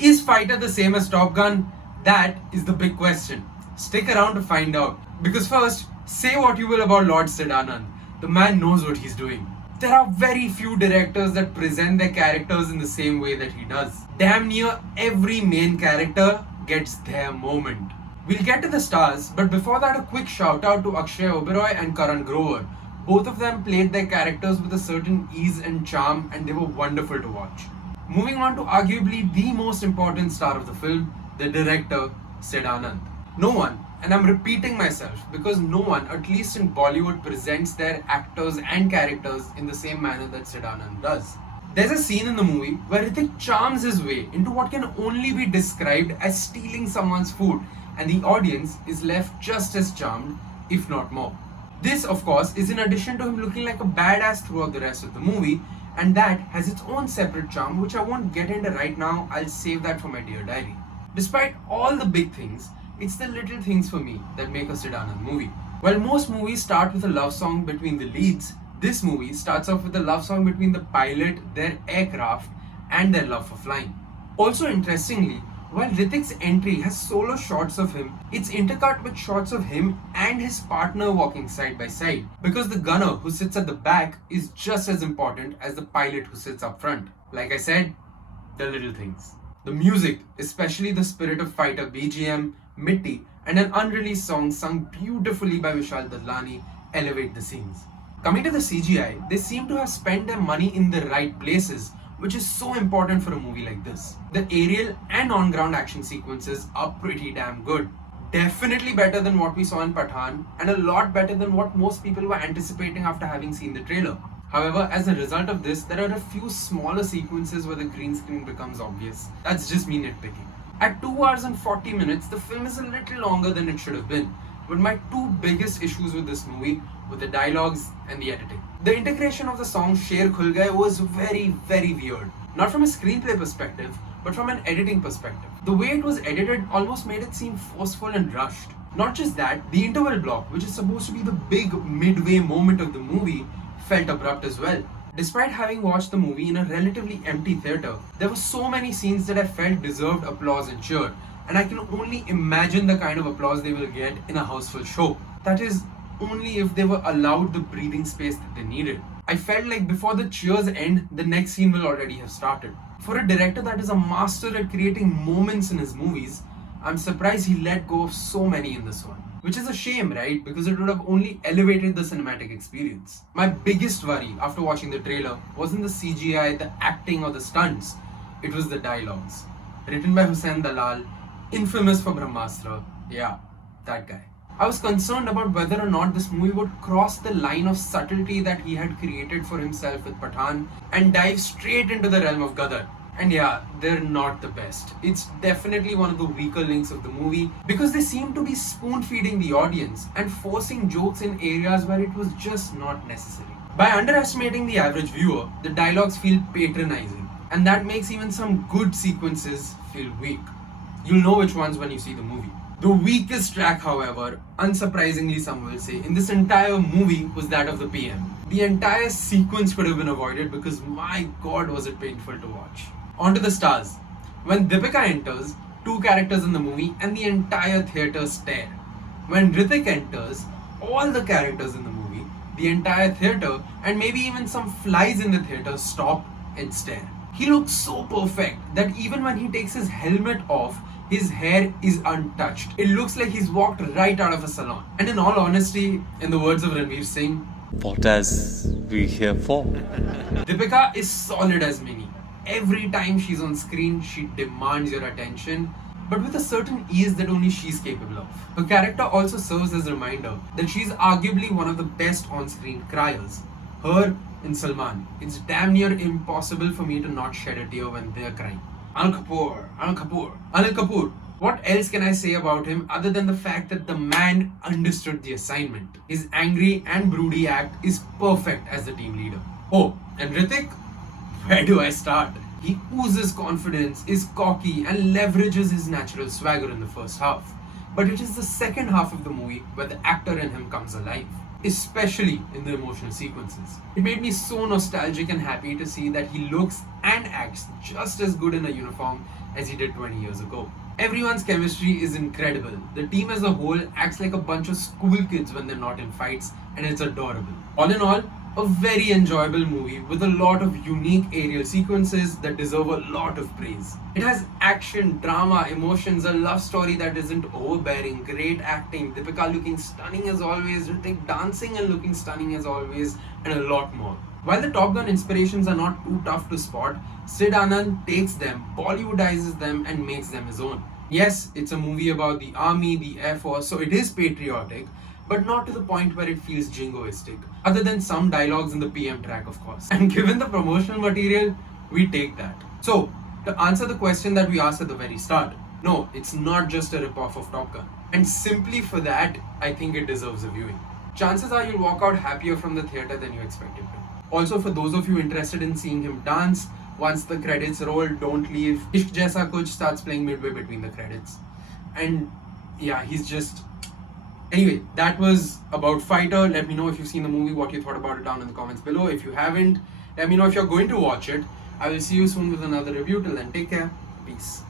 Is Fighter the same as Top Gun? That is the big question. Stick around to find out. Because first, say what you will about Lord Siddhanand. The man knows what he's doing. There are very few directors that present their characters in the same way that he does. Damn near every main character gets their moment. We'll get to the stars, but before that a quick shout out to Akshay Oberoi and Karan Grover. Both of them played their characters with a certain ease and charm, and they were wonderful to watch. Moving on to arguably the most important star of the film, the director, Siddhanand. No one, and I'm repeating myself because no one, at least in Bollywood, presents their actors and characters in the same manner that Siddhanand does. There's a scene in the movie where Hrithik charms his way into what can only be described as stealing someone's food, and the audience is left just as charmed, if not more. This, of course, is in addition to him looking like a badass throughout the rest of the movie, and that has its own separate charm, which I won't get into right now. I'll save that for my dear diary. Despite all the big things, it's the little things for me that make a Siddhanand movie. While most movies start with a love song between the leads, this movie starts off with a love song between the pilot, their aircraft, and their love for flying. Also interestingly, while Hrithik's entry has solo shots of him, it's intercut with shots of him and his partner walking side by side, because the gunner who sits at the back is just as important as the pilot who sits up front. Like I said, the little things. The music, especially the Spirit of Fighter BGM, Mitti, and an unreleased song sung beautifully by Vishal Dadlani, elevate the scenes. Coming to the CGI, they seem to have spent their money in the right places, which is so important for a movie like this. The aerial and on-ground action sequences are pretty damn good. Definitely better than what we saw in Pathaan, and a lot better than what most people were anticipating after having seen the trailer. However, as a result of this, there are a few smaller sequences where the green screen becomes obvious. That's just me nitpicking. At 2 hours and 40 minutes, the film is a little longer than it should have been. But my two biggest issues with this movie were the dialogues and the editing. The integration of the song Sher Khul Gaye was very weird. Not from a screenplay perspective, but from an editing perspective. The way it was edited almost made it seem forceful and rushed. Not just that, the interval block, which is supposed to be the big midway moment of the movie, felt abrupt as well. Despite having watched the movie in a relatively empty theatre, there were so many scenes that I felt deserved applause and cheer, and I can only imagine the kind of applause they will get in a houseful show. That is, only if they were allowed the breathing space that they needed. I felt like before the cheers end, the next scene will already have started. For a director that is a master at creating moments in his movies, I'm surprised he let go of so many in this one. Which is a shame, right? Because it would have only elevated the cinematic experience. My biggest worry after watching the trailer wasn't the CGI, the acting or the stunts. It was the dialogues. Written by Hussain Dalal, infamous for Brahmastra. Yeah, that guy. I was concerned about whether or not this movie would cross the line of subtlety that he had created for himself with Pathaan and dive straight into the realm of Gadar. And yeah, they're not the best. It's definitely one of the weaker links of the movie because they seem to be spoon-feeding the audience and forcing jokes in areas where it was just not necessary. By underestimating the average viewer, the dialogues feel patronizing, and that makes even some good sequences feel weak. You'll know which ones when you see the movie. The weakest track, however, unsurprisingly some will say, in this entire movie was that of the PM. The entire sequence could have been avoided because my god was it painful to watch. On to the stars. When Deepika enters, two characters in the movie and the entire theatre stare. When Hrithik enters, all the characters in the movie, the entire theatre, and maybe even some flies in the theatre stop and stare. He looks so perfect that even when he takes his helmet off, his hair is untouched. It looks like he's walked right out of a salon. And in all honesty, in the words of Ranveer Singh, what as we here for? Deepika is solid as Minnie. Every time she's on screen, she demands your attention, but with a certain ease that only she's capable of. Her character also serves as a reminder that she's arguably one of the best on-screen criers. Her and Salman. It's damn near impossible for me to not shed a tear when they're crying. Anil Kapoor. What else can I say about him other than the fact that the man understood the assignment? His angry and broody act is perfect as the team leader. Oh, and Hrithik? Where do I start? He oozes confidence, is cocky, and leverages his natural swagger in the first half. But it is the second half of the movie where the actor in him comes alive. especially in the emotional sequences. It made me so nostalgic and happy to see that he looks and acts just as good in a uniform as he did 20 years ago. Everyone's chemistry is incredible. The team as a whole acts like a bunch of school kids when they're not in fights, and it's adorable. All in all, a very enjoyable movie with a lot of unique aerial sequences that deserve a lot of praise. It has action, drama, emotions, a love story that isn't overbearing, great acting, Deepika looking stunning as always, Hrithik dancing and looking stunning as always, and a lot more. While the Top Gun inspirations are not too tough to spot, Sid Anand takes them, Bollywoodizes them, and makes them his own. Yes, it's a movie about the army, the air force, so it is patriotic, but not to the point where it feels jingoistic, other than some dialogues in the PM track, of course. And given the promotional material, we take that. So, to answer the question that we asked at the very start, no, it's not just a ripoff of Top Gun. And simply for that, I think it deserves a viewing. Chances are you'll walk out happier from the theatre than you expected to. Also, for those of you interested in seeing him dance, once the credits roll, don't leave. Ishq Jaisa Kuch starts playing midway between the credits. And yeah, he's just... Anyway, that was about Fighter. Let me know if you've seen the movie, what you thought about it down in the comments below. If you haven't, let me know if you're going to watch it. I will see you soon with another review. Till then, take care. Peace.